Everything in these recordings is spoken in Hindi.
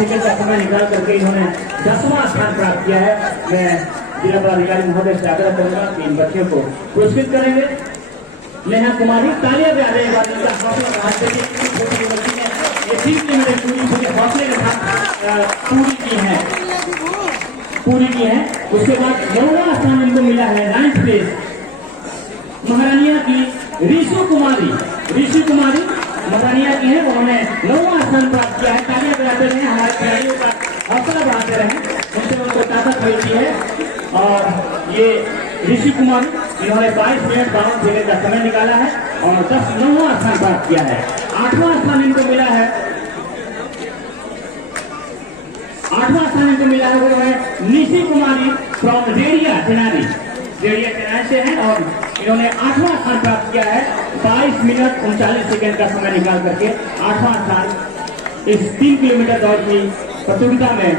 सेकंड का समय निकाल करके इन्होंने 10वां स्थान प्राप्त किया है। मैं जिला पदाधिकारी महोदय से आग्रह करूंगा कि इन बच्चियों को पुरस्कृत करेंगे। नेहा कुमारी तालियां बजा रहे हैं, हौसला बढ़ाते हैं। छोटी बच्ची ने ये 3 किलोमीटर पूरी हौसले के साथ पूरी की है। उसके बाद 9वां स्थान इनको मिला है 9th प्लेस महारानिया की ऋषि कुमारी महारानिया की है। उन्होंने 9वां स्थान प्राप्त किया है। तालियां बजाते रहे, हमारे खिलाड़ियों का हौसला बढ़ाते रहे, उनसे उनको ताकत मिलती है। और ये ऋषि कुमारी इन्होंने 22 मिनट 52 सेकंड का समय निकाला है और 9वां स्थान प्राप्त किया है। 8वां स्थान इनको मिला है। 8वां स्थान इनको मिला है वो है निशी कुमारी फ्रॉम रेडिया चेनारी से है और इन्होंने 8वां स्थान प्राप्त किया है। 22 मिनट 39 सेकंड का समय निकाल करके 8वां स्थान इस 3 किलोमीटर दौड़ की प्रतियोगिता में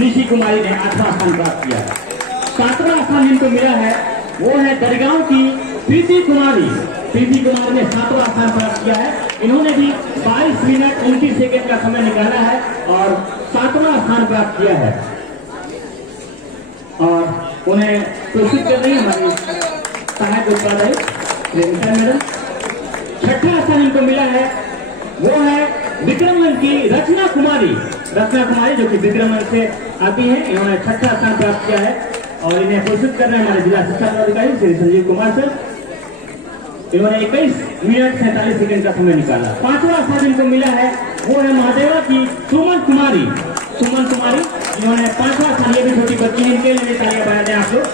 निशी कुमारी ने 8वां स्थान प्राप्त किया है। 7वां स्थान इनको मिला है वो है दरगांव की प्रीति कुमारी ने 7वां स्थान प्राप्त किया है। इन्होंने भी 22 मिनट 29 सेकंड का समय निकाला है और 7वां स्थान प्राप्त किया है। और उन्हें पुरस्कृत कर रही है हमारी सहायक उत्पादक मैडम। 6वां स्थान इनको मिला है वो है विक्रमगंज की रचना कुमारी जो कि विक्रमगंज से आती है। इन्होंने 6वां स्थान प्राप्त किया है और इन्हें पुरस्कृत कर रहे हैं हमारे जिला शिक्षा पदाधिकारी श्री संजीव कुमार सर। इन्होंने 21 मिनट 47 सेकंड का समय निकाला। 5वां स्थान इनको मिला है वो है महादेवा की सुमन कुमारी इन्होंने 5वां स्थान, ये भी छोटी बच्ची है, इनके लिए तालियां बजा दें आप लोग।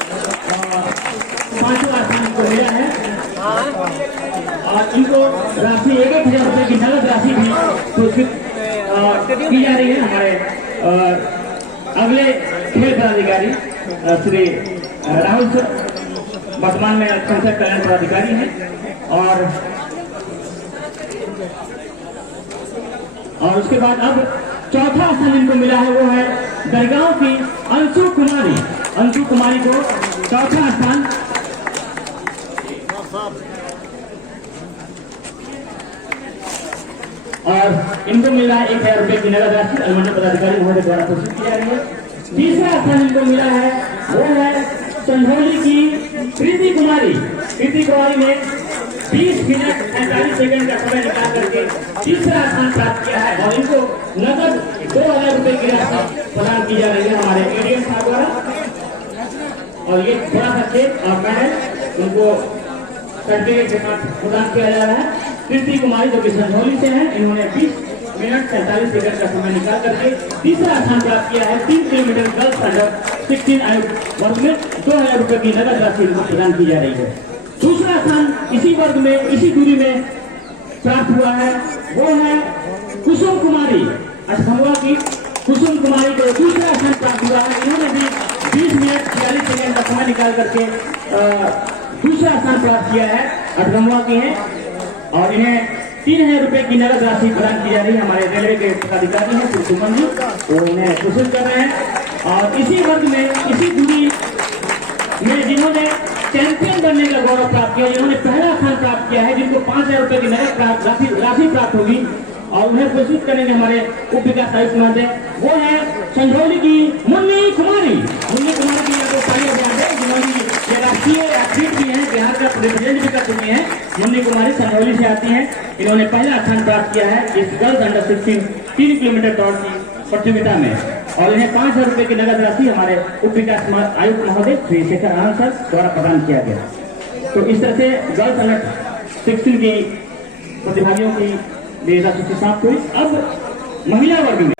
5वां स्थान इनको मिला है और इनको राशि 1,000 रुपए की नगद राशि भी पुरस्कृत की जा रही है। हमारे अगले खेल पदाधिकारी श्री राहुल सर वर्तमान में अल्पसंख्यक कल्याण पदाधिकारी हैं और उसके बाद अब 4था स्थान इनको मिला है वो है दरगांव की अंशु कुमारी को 4था स्थान। और इनको मिल रहा है 1,000 रुपए की नगद राशि अनुमंडल पदाधिकारी महोदय द्वारा पुरस्कृत की जा रही है। 3रा स्थान इनको मिला है वो है संझौली की प्रीति कुमारी ने 20 मिनट 45 सेकंड का समय निकाल करके 3रा स्थान प्राप्त किया है और इनको नगद 2,000 रुपए की राशि प्रदान की जा रही है हमारे एडीएम साहब द्वारा। और ये थोड़ा सा चेक और मेडल उनको सर्टिफिकेट के साथ प्रदान किया जा रहा है। प्रीति कुमारी जो कि संझौली से है, इन्होंने 20 मिनट 47 सेकंड का समय निकाल करके 3रा स्थान प्राप्त किया है। 3 किलोमीटर गर्ल्स अंडर 16 आयु वर्ग में 2,000 रुपए की नगद राशि प्रदान की जा रही है। दूसरा स्थान इसी वर्ग में इसी दूरी में प्राप्त हुआ है वो है कुसुम कुमारी अठभंगवा की को दूसरा स्थान प्राप्त हुआ है। इन्होंने भी 20 मिनट 46 सेकंड का समय निकाल करके दूसरा स्थान प्राप्त किया है। अठभंगवा की है और इन्हें 3,000 रुपए की नगद राशि प्रदान की जा रही है। हमारे रेलवे के पदाधिकारी हैं श्री सुमन जी, वो उन्हें पुरस्कृत कर रहे हैं। और इसी वर्ग में इसी दूरी में जिन्होंने चैंपियन बनने का गौरव प्राप्त किया, जिन्होंने पहला स्थान प्राप्त किया है, जिनको 5,000 रुपए की नगद राशि प्राप्त होगी और उन्हें पुरस्कृत करेंगे हमारे उप विकास आयुक्त महोदय, वो है संझौली की मुन्नी कुमारी की जिन्होंने राष्ट्रीय एथलीट भी हैं, बिहार का रिप्रेजेंट भी कर चुकी हैं। मुन्नी कुमारी संझौली से आती हैं। इन्होंने पहला स्थान प्राप्त किया है इस गर्ल्स अंडर 16 3 किलोमीटर दौड़ की प्रतियोगिता में और इन्हें 5,000 रुपए की नगद राशि हमारे उप विकास आयुक्त महोदय श्री शेखर आनंद सर द्वारा प्रदान किया गया। तो इस तरह से गर्ल्स अंडर 16 की प्रतिभागियों की मेधा सूची समाप्त हुई। अब महिला वर्ग में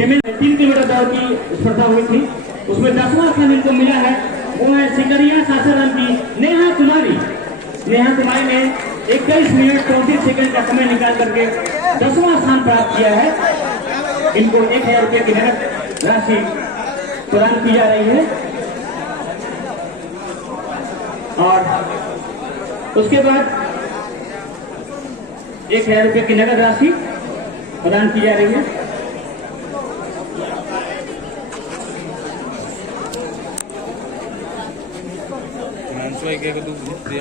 में 3 किलोमीटर दौड़ की स्पर्धा हुई थी, उसमें 10वां स्थान इनको मिला है वो है सिकरिया सासाराम की नेहा कुमारी ने 21 मिनट 34 सेकंड का समय निकाल करके 10वां स्थान प्राप्त किया है। इनको 1000 रुपये की नगद राशि प्रदान की जा रही है। और उसके बाद 1000 रुपये की नगद राशि प्रदान की जा रही है।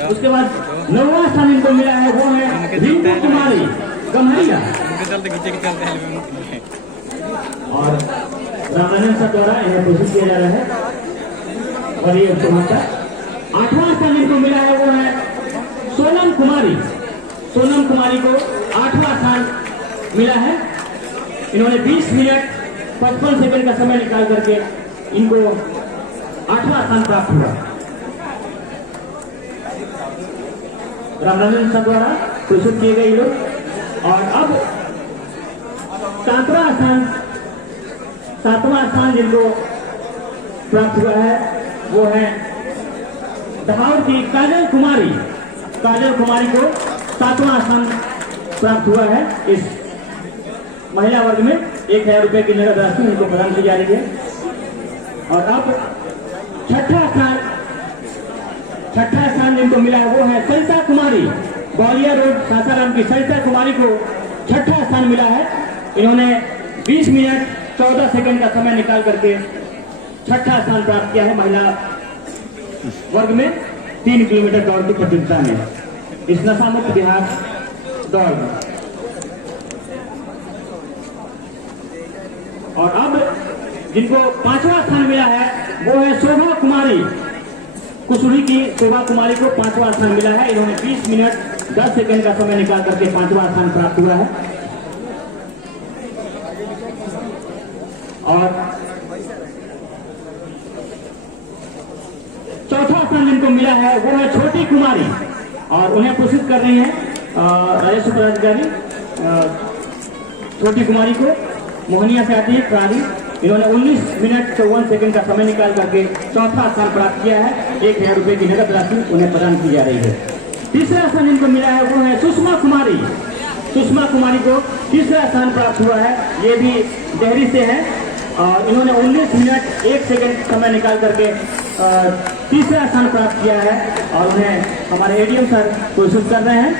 उसके बाद 9वां स्थान इनको मिला है, वो है रिंकू कुमारी गम्हरिया। और रामानंद सर द्वारा यह घोषित किया जा रहा है। और ये 8वां स्थान इनको मिला है, वो है सोनम कुमारी। सोनम कुमारी को 8वां स्थान मिला है। इन्होंने 20 मिनट 55 सेकंड का समय निकाल करके इनको 8वां स्थान प्राप्त हुआ। रामानंद सर द्वारा घोषित किए गए लोग। और अब 7वां स्थान जिनको प्राप्त हुआ है, वो है दहाड़ की काजल कुमारी। काजल कुमारी को 7वां स्थान प्राप्त हुआ है। इस महिला वर्ग में 1000 रुपये की नगद राशि उनको प्रदान की जा रही है। और अब छठा स्थान जिनको मिला है, वो है सरिता कुमारी। ग्वालियर रोड सासाराम की सरिता कुमारी को 6ठा स्थान मिला है। इन्होंने 20 मिनट 14 सेकंड का समय निकाल करके 6ठा स्थान प्राप्त किया है महिला वर्ग में 3 किलोमीटर दौड़ की प्रतियोगिता में, इस नशा मुक्त बिहार दौड़ में। और अब जिनको 5वां स्थान मिला है, वो है शोभा कुमारी। कुसुरी की शोभा कुमारी को 5वां स्थान मिला है। इन्होंने 20 मिनट 10 सेकंड का समय निकाल करके 5वां स्थान प्राप्त हुआ है। और चौथा स्थान जिनको मिला है, वो है छोटी कुमारी। और उन्हें पुरस्कृत कर रही है राजस्व पदाधिकारी छोटी कुमारी को। मोहनिया से आती है प्राणी। इन्होंने 19 मिनट 54 सेकंड का समय निकाल करके 4था स्थान प्राप्त किया है। 1000 रुपये की नगद राशि उन्हें प्रदान की जा रही है। तीसरा स्थान इनको मिला है, वो है सुषमा कुमारी। सुषमा कुमारी को तीसरा स्थान प्राप्त हुआ है। ये भी देहरी से है। और इन्होंने 19 मिनट 1 सेकंड समय निकाल करके तीसरा स्थान प्राप्त किया है। और उन्हें हमारे एडीएम सर पुरस्कृत कर रहे हैं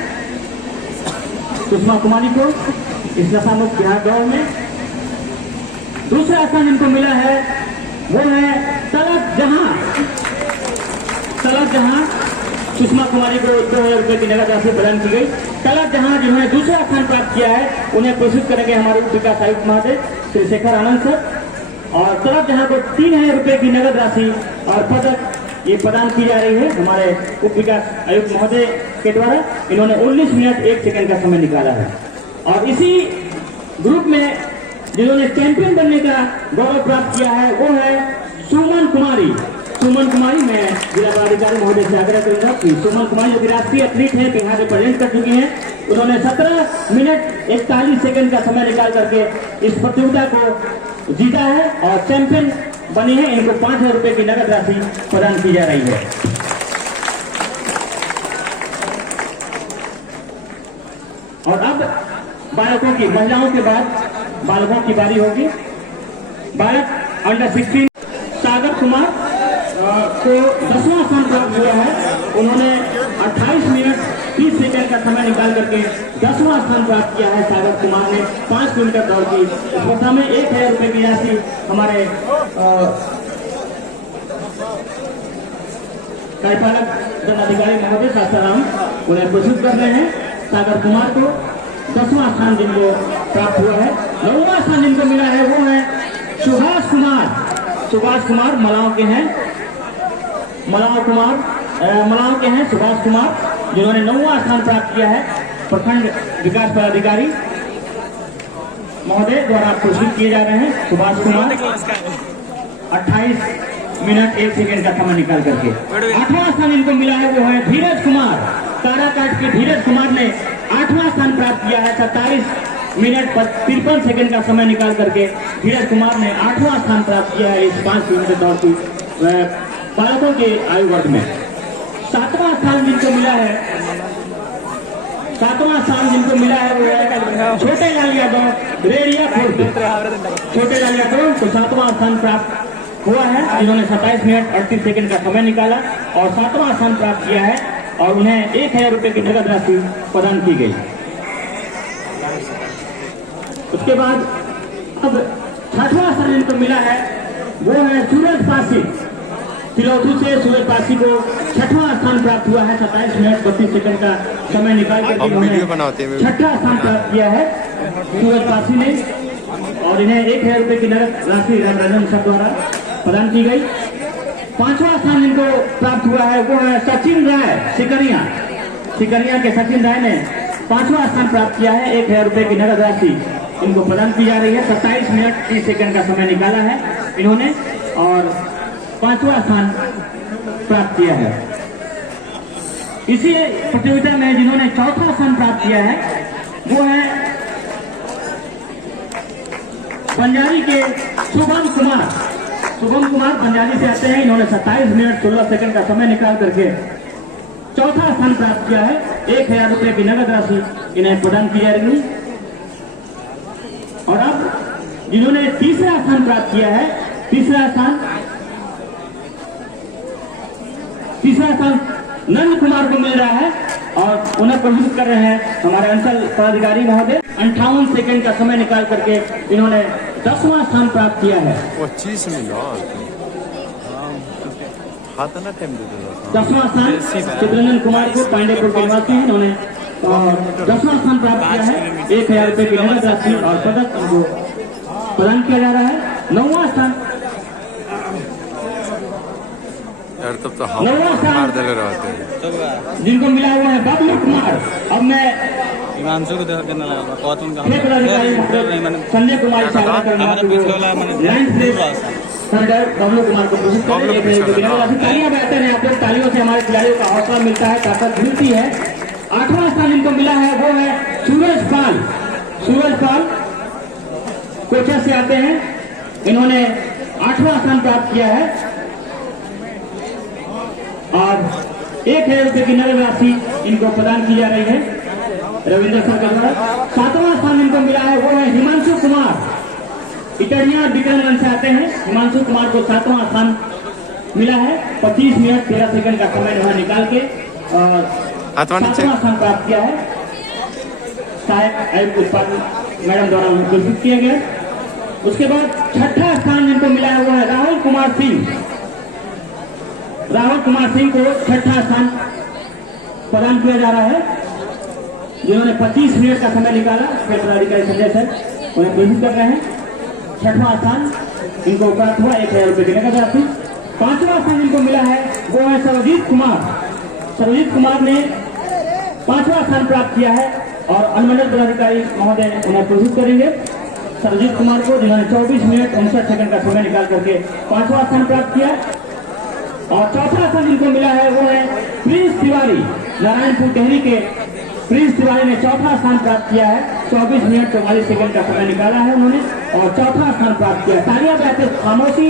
सुषमा कुमारी को इस नशा मुक्त बिहार दौड़ में। दूसरा स्थान इनको मिला है, वो है तलब जहां। तलब जहां सुषमा कुमारी को 2000 रुपये की नगद राशि प्रदान की गई। तलब जहां जिन्होंने दूसरा स्थान प्राप्त किया है, उन्हें पुरस्कृत करेंगे हमारे उप विकास आयुक्त महोदय श्री शेखर आनंद सर। और तलब जहां को 3000 रुपये की नगद राशि और पदक ये प्रदान की जा रही है हमारे उप विकास आयुक्त महोदय के द्वारा। इन्होंने 19 मिनट 1 सेकंड का समय निकाला है। और इसी ग्रुप में जिन्होंने चैंपियन बनने का गौरव प्राप्त किया है, वो है सुमन कुमारी। सुमन कुमारी, मैं जिला पदाधिकारी महोदय से आग्रह करूंगा कि सुमन कुमारी जो कि राष्ट्रीय एथलीट है, बिहार रिप्रेजेंट कर चुकी हैं, उन्होंने 17 मिनट 41 सेकंड का समय निकाल करके इस प्रतियोगिता को जीता है और चैंपियन बनी है। इनको 5000 रुपये की नगद राशि प्रदान की जा रही है। और अब बालकों की, महिलाओं के बाद बालकों की बारी होगी। बालक अंडर 16 सागर कुमार को 10वां स्थान प्राप्त हुआ है। उन्होंने 28 मिनट 30 सेकंड का समय निकाल करके 10वां स्थान प्राप्त किया है। सागर कुमार ने 5 किलोमीटर दौड़ की स्पर्धा में 1000 रुपये की राशि हमारे कार्यपालक दंडाधिकारी महोदय सासाराम उन्हें पुरस्कृत कर रहे हैं। सागर कुमार को 10वां स्थान जिनको प्राप्त हुआ है। 9वां स्थान जिनको मिला है, वो है सुभाष कुमार। सुभाष कुमार मलाव के हैं। मलाव के हैं सुभाष कुमार, जिन्होंने 9वां स्थान प्राप्त किया है। प्रखंड विकास पदाधिकारी महोदय द्वारा पुरस्कृत किए जा रहे हैं सुभाष कुमार 28 मिनट 1 सेकंड का समय निकाल करके। 8वां स्थान इनको मिला है, वो है धीरज कुमार। काराकाट के धीरज कुमार ने 8वां स्थान प्राप्त किया है। 27 मिनट 53 सेकंड का समय निकाल करके धीरज कुमार ने 8वां स्थान प्राप्त किया है इस 5 किलोमीटर दौड़ की बालकों के आयु वर्ग में। 7वां स्थान जिनको मिला है, 7वां स्थान जिनको मिला है वो है छोटे लाल यादव रेडिया खुर्द। छोटे लाल यादव को 7वां स्थान प्राप्त हुआ है, जिन्होंने 27 मिनट 38 सेकंड का समय निकाला और 7वां स्थान प्राप्त किया है और उन्हें 1000 रुपए की नगद राशि प्रदान की गई। उसके बाद अब 6वां स्थान जिनको मिला है वो है सूरज पासी। तिलौथू से सूरज पासी को 6वां स्थान प्राप्त हुआ है, 27 मिनट 32 सेकंड का समय निकाल कर उन्होंने 6वां स्थान प्राप्त किया है सूरज पासी ने और इन्हें 1000 रुपए की नगद राशि रामराजन साहब द्वारा प्रदान की गई। 5वां स्थान जिनको प्राप्त हुआ है वो है सचिन राय सिकरिया। सिकरिया के सचिन राय ने 5वां स्थान प्राप्त किया है, 1000 रुपए की नगद राशि इनको प्रदान की जा रही है। 27 मिनट 30 सेकंड का समय निकाला है इन्होंने और 5वां स्थान प्राप्त किया है। इसी प्रतियोगिता में जिन्होंने 4था स्थान प्राप्त किया है वो है बंजारी के शुभम कुमार। शुभम कुमार बंजारी से आते हैं, इन्होंने 27 मिनट 16 सेकंड का समय निकाल करके 4था स्थान प्राप्त किया है। 1000 रुपए की नगद राशि इन्हें प्रदान की जा रही है। और अब जिन्होंने 3रा स्थान प्राप्त किया है, 3रा स्थान नंद कुमार को मिल रहा है और उन्हें प्रस्तुत कर रहे हैं हमारे अंचल पदाधिकारी महोदय। 58 सेकंड का समय निकाल करके इन्होंने 10वां स्थान प्राप्त किया है। 25 मिनट 10वां स्थान चित्रंजन कुमार को पांडेपुर के निवासी हैं, इन्होंने 10वां स्थान प्राप्त किया है। 1000 रुपए की नगद राशि और पदक उनको प्रदान किया जा रहा है। 9वां स्थान यार तब तो हम मार दे रहते हैं जिनको मिला हुआ है बबलू कुमार। अब मैं हिमांशु को देख करने लगा कौतुन का संजय कुमार बबलू कुमार को तालियां बजाते हैं आप लोग। तालियों से हमारे खिलाड़ियों का हौसला मिलता है, ताकत मिलती है। 8वां स्थान जिनको मिला है वो है सूरज पाल। सूरज पाल कोचा से आते हैं, इन्होंने 8वां स्थान प्राप्त किया है और 1000 रुपए की नगद राशि इनको प्रदान की जा रही है रविंद्र सर के द्वारा। 7वां स्थान इनको मिला है वो है हिमांशु कुमार। इटरिया विक्रमगंज से आते हैं, हिमांशु कुमार को 7वां स्थान मिला है। 25 मिनट 13 सेकंड का समय वहां निकाल के और 7वां स्थान प्राप्त किया है। सहायक आयुक्त उत्पादन मैडम द्वारा घोषित किया गया। उसके बाद 6ठा स्थान जिनको मिला है वो है राहुल कुमार सिंह। राहुल कुमार सिंह को 6ठा स्थान प्रदान किया जा रहा है, जिन्होंने 25 मिनट का समय निकाला। खेल पदाधिकारी संजय सर उन्हें घोषित कर रहे हैं। 6वां स्थान इनको प्राप्त हुआ, 1000 रुपए की नगद राशि। 5वां स्थान जिनको मिला है वो है सर्वजीत कुमार। सर्वजीत कुमार ने 5वां स्थान प्राप्त किया है और अनुमंडल पदाधिकारी महोदय उन्हें घोषित करेंगे। सर्वजीत कुमार को जिन्होंने 24 मिनट 59 सेकंड का समय निकाल करके 5वां स्थान प्राप्त किया। और 4था स्थान जिनको मिला है वो है प्रिंस तिवारी। नारायणपुर टेहरी के प्रिंस तिवारी ने 4था स्थान प्राप्त किया है। 24 मिनट 44 सेकंड का समय निकाला है उन्होंने और 4था स्थान प्राप्त किया। तालियां बजाते खामोशी